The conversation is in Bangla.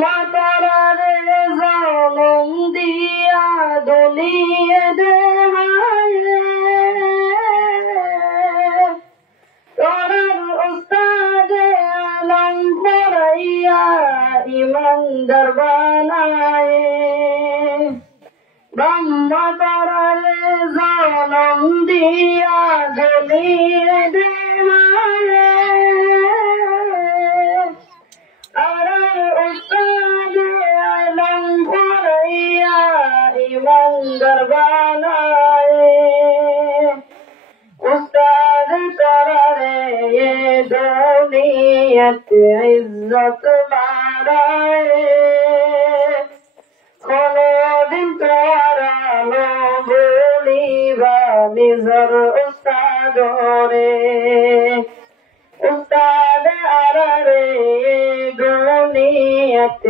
মতরে জনম দিয়া দুনিয়ে দেহায়ে তোরার উস্তাদে আলম পড়াইয়া ইমানদার বানায়ে ব্রহ্মতরে জনম দিয়া দুনিয়ে দেহায়ে ইমানদার বানায়ে উস্তাদ করারে দুনিয়াত ইজ্জত বাড়ায়ে কোনদিন করালো বলিবা নিজর উস্তাদ রে উস্তাদ আরারে দুনিয়াত